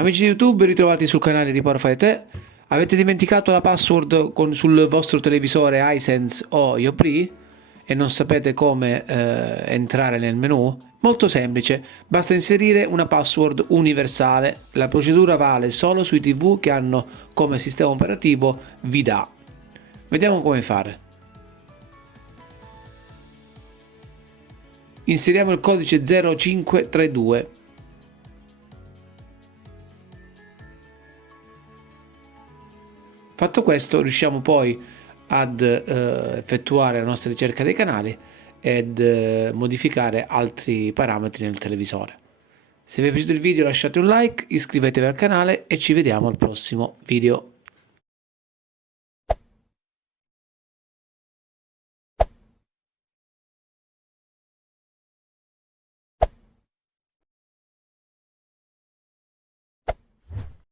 Amici di YouTube, ritrovati sul canale Riparo Fai Te. Avete dimenticato la password sul vostro televisore Hisense o Yopri e non sapete come entrare nel menu? Molto semplice, basta inserire una password universale. La procedura vale solo sui TV che hanno come sistema operativo VIDAA. Vediamo come fare. Inseriamo il codice 0532. Fatto questo, riusciamo poi ad effettuare la nostra ricerca dei canali ed modificare altri parametri nel televisore. Se vi è piaciuto il video lasciate un like, iscrivetevi al canale e ci vediamo al prossimo video.